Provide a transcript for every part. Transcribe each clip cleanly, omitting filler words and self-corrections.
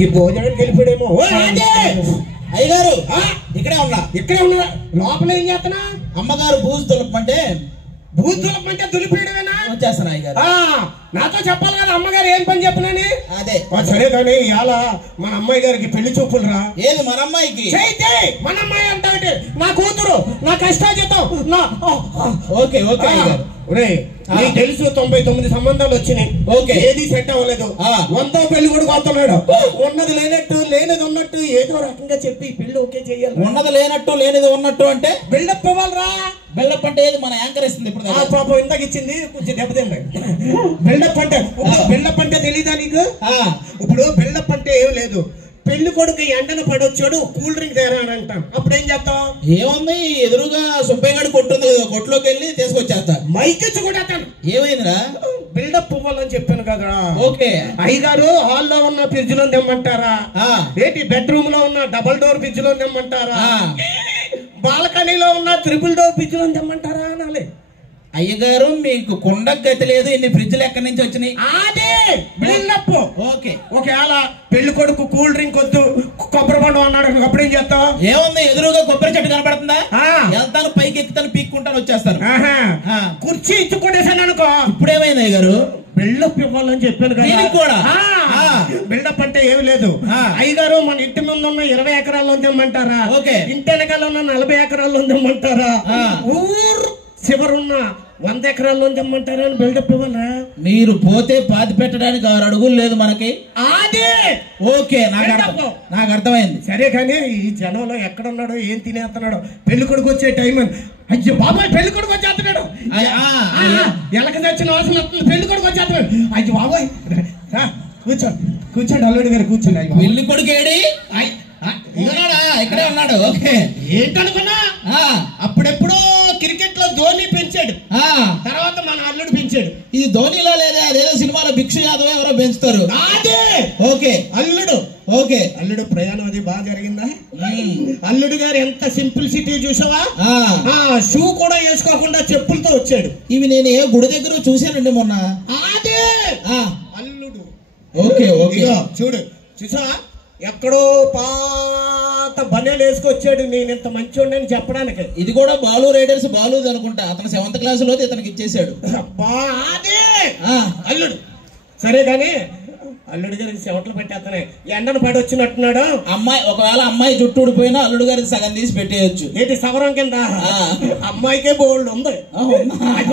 ఈ భోజనానికి వెళ్ళిపోయాడేమో. అయ్యగారు ఇక్కడే ఉన్నా. లోపల ఏం చేస్తున్నా? అమ్మగారు బూజు దులపమంటే దులిపేయడమేనా? వచ్చేస్తాను అయ్యగారు. నాతో చెప్పాలి కదా అమ్మగారు ఏం పని చెప్పనని. అదే సరే కానీ ఇవాళ మన అమ్మాయి గారికి పెళ్లి చూపులు రా. ఏది మన అమ్మాయికి? మన అమ్మాయి అంటే నా కూతురు, నా కష్టాజితం. ఓకే ఓకే అయ్యగారు. నీకు తెలుసు 99 సంబంధాలు వచ్చినాయి. ఓకే, ఏది సెట్ అవ్వలేదు. 100వ పెళ్లి కూడా వస్తున్నాడు. ఉన్నది లేనట్టు లేనిది ఉన్నట్టు ఏదో రకంగా చెప్పి పెళ్లి ఓకే చేయాలి. ఉన్నది లేనట్టు లేనిది ఉన్నట్టు అంటే బిల్డప్ ఇవ్వాలరా. బిల్డప్ అంటే ఏది? మన యాంకర్ ఇస్తుంది ఇప్పుడు. పాపం ఇందాక ఇచ్చింది కొంచెం దెబ్బతింది. బిల్డప్ అంటే తెలీదా నీకు? ఇప్పుడు బిల్డప్ అంటే ఏం లేదు. పెళ్లి కొడుకు ఎండను పడొచ్చాడు, కూల్ డ్రింక్ తేరాడంటాం. అప్పుడు ఏం చెప్తాం? ఏముంది, ఎదురుగా సుబ్బయ్య గడి కొట్టుంది కదా, కొట్లోకి వెళ్ళి తీసుకొచ్చేస్తా. మైకిచ్చి కూడా ఏమైందిరా? బిల్డప్ ఇవ్వాలని చెప్పాను కదా. ఓకే. అయ్యగారు హాల్లో ఉన్న ఫ్రిడ్జ్ లో తెమ్మంటారా? ఏంటి బెడ్రూమ్ లో ఉన్న డబుల్ డోర్ ఫ్రిడ్జ్ లో తెమ్మంటారా? బాల్కనీలో ఉన్న ట్రిపుల్ డోర్ ఫ్రిడ్జ్ లో తెమ్మంటారా అనాలి. అయ్యగారు మీకు కొండ గతి లేదు, ఇన్ని ఫ్రిడ్జ్లు ఎక్కడి నుంచి వచ్చినాయి? అదే బిల్డప్. ఓకే. ఒకవేళ పెళ్లి కొడుకు కూల్ డ్రింక్ వద్దు కొబ్బరి బండం అన్నాడు, అప్పుడేం చేస్తావు? ఏముంది, ఎదురుగా కొబ్బరి చెట్టు కనపడుతుందా? వెళ్తాను, పైకి ఎక్కుతాను, పీక్కుంటాను, వచ్చేస్తాను. కుర్చీ ఇచ్చుకుంటేసాను అనుకో. ఇప్పుడేమైంది అయ్యగారు? బిల్డప్ ఇవ్వాలని చెప్పాను కదా. కూడా బిల్డప్ అంటే ఏమి లేదు. అయ్యగారు మన ఇంటి ముందు ఉన్న 20 ఎకరాల్లో తెమ్మంటారా? ఇంటి వెనకాల ఉన్న 40 ఎకరాల్లో తెమ్మంటారా? ఊరు చివరున్న 100 ఎకరాల్లో తెమ్మంటారా అని బిల్డప్ ఇవ్వాలా? మీరు పోతే పాతి పెట్టడానికి 6 అడుగులు లేదు మనకి. అదే ఓకే, నాకు అర్థమైంది. సరే కానీ ఈ జనంలో ఎక్కడున్నాడో ఏం తినేస్తున్నాడో, పెళ్లి కొడుకు వచ్చే టైం అని. అయ్యో బాబాయ్ పెళ్లి కొడుకు వచ్చేస్తున్నాడు. ఎలక తెచ్చిన అవసరం వస్తుంది, పెళ్లి కొడుకు వచ్చేస్తున్నాడు. అయ్యో బాబాయ్ కూర్చోండి అల్లుడి గారు కూర్చోండి. పెళ్లి కొడుకు ఏడి? ఇక్కడే ఉన్నాడు. ఓకే. ఏంటనుకున్నా, అప్పుడెప్పుడో క్రికెట్ లో ధోని పెంచాడు, తర్వాత మన అల్లుడు పెంచాడు. ఇది ధోనిలో లేదా? అదేదో సినిమాలో భిక్షు యాదవ్ ఎవరో పెంచుతారు. అదే. ఓకే, అల్లుడు. ఓకే, అల్లుడు ప్రయాణం అది బాగా జరిగిందా? అల్లుడు గారు ఎంత సింప్లిసిటీ చూసావా? షూ కూడా వేసుకోకుండా చెప్పులతో వచ్చాడు. ఇవి నేను ఏ గుడి దగ్గర చూశానండి మొన్న. అదే అల్లుడు. ఓకే ఓకే, చూడు చూసావా, ఎక్కడో పాత బనేలు వేసుకొచ్చాడు. నేను ఇంత మంచోడిని చెప్పడానికి. ఇది కూడా బాలు రైడర్స్ బాలుది అనుకుంటా, అతను 7th క్లాస్ లో ఇతనికి ఇచ్చేసాడు. అదే అల్లుడు. సరే కానీ అల్లుడు గారికి చెమటలు పెట్టేస్తానే, ఎండను పడి వచ్చినట్టున్నాడు. అమ్మాయి ఒకవేళ అమ్మాయి జుట్టు ఊడిపోయినా అల్లుడు గారికి సగం తీసి పెట్టేయచ్చు. ఏంటి సవరం కింద? అమ్మాయికే బోల్డ్ ఉంది.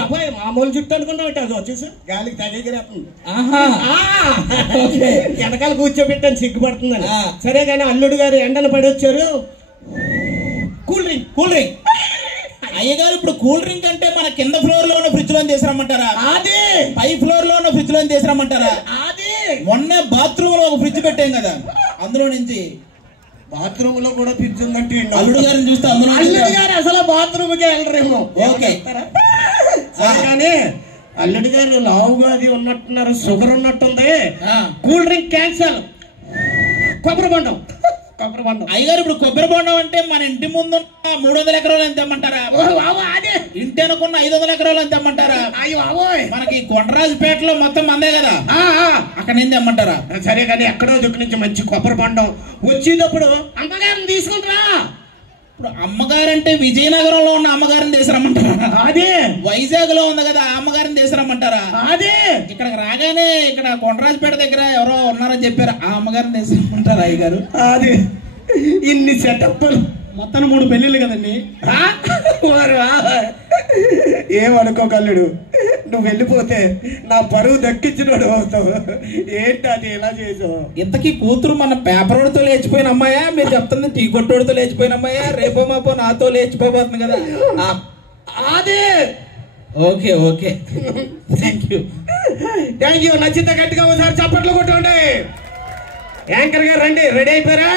అబ్బాయి మామూలు జుట్టు అనుకున్నా అది వచ్చేసి గాలికి తగ్గేస్తుంది. వెనకాల కూర్చోబెట్టాను సిగ్గుపడుతుందని. సరే కానీ అల్లుడు గారు ఎండను పడి వచ్చారు. Cool drink. అయ్యగారు ఇప్పుడు కూల్ డ్రింక్ అంటే మన కింద ఫ్లోర్ లో ఉన్న ఫ్రిడ్జ్ లో తీసుకురమ్మంటారా? అదే. పై ఫ్లోర్ లో ఉన్న ఫ్రిడ్జ్ లో తీసుకురమ్మంటారా? అదే. మొన్నే బాత్రూమ్ లో ఒక ఫ్రిడ్జ్ పెట్టాం కదా, అందులో నుంచి. బాత్రూమ్ లో కూడా ఫ్రిడ్జ్ ఉందంటే అల్లుడు గారిని చూస్తే అందులో. అల్లుడు గారు అసలు బాత్రూమ్ కి వెళ్ళరేమో. ఓకే. కానీ అల్లుడు గారు లావుగా అది ఉన్నట్టున్నారు, షుగర్ ఉన్నట్టుంది. Cool drink cancel. కొబ్బరి బండం. అయ్యగారు ఇప్పుడు కొబ్బరి బొండం అంటే మన ఇంటి ముందు 300 ఎకరాలు అని తెమ్మంటారా? అదే. ఇంటి అనుకున్న 500 ఎకరాలు అని తెమ్మంటారా? మనకి కొండరాజుపేటలో మొత్తం మందే కదా, అక్కడ నుంచి తెమ్మంటారా? సరే కానీ ఎక్కడో దిక్కు నుంచి మంచి కొబ్బరి బొండం వచ్చేటప్పుడు అమ్మగారిని తీసుకుంటారా? ఇప్పుడు అమ్మగారంటే విజయనగరంలో ఉన్న అమ్మగారిని తీసుకురమ్మంటారా? అదే. వైజాగ్ లో ఉంది కదా, అమ్మగారిని తీసుకురమ్మంటారా? అదే. ఇక్కడికి రాగానే ఇక్కడ కొండరాజుపేట దగ్గర ఎవరో ఉన్నారని చెప్పారు, ఆ అమ్మగారిని తీసుకురమ్మంటారా అయ్యగారు? అదే. ఇన్ని సెటప్ మొత్తం 3 పెళ్లిళ్ళు కదండి. ఏమనుకోగలడు, నువ్వు వెళ్ళిపోతే నా పరువు దక్కించినోడు అవుతావు. ఏంటి అది ఎలా చేసావు? ఇంతకీ కూతురు మన పేపరోడితో లేచిపోయిన అమ్మాయా, మీరు చెప్తుంది టీ కొట్టోడితో లేచిపోయిన అమ్మాయా, రేపో మాపో నాతో లేచిపోబోతుంది కదా? అదే. Okay okay, thank you. నచ్చితే గట్టిగా ఒకసారి చప్పట్లు కొట్టండి. యాంకర్ గారు రండి, రెడీ అయిపోయారా?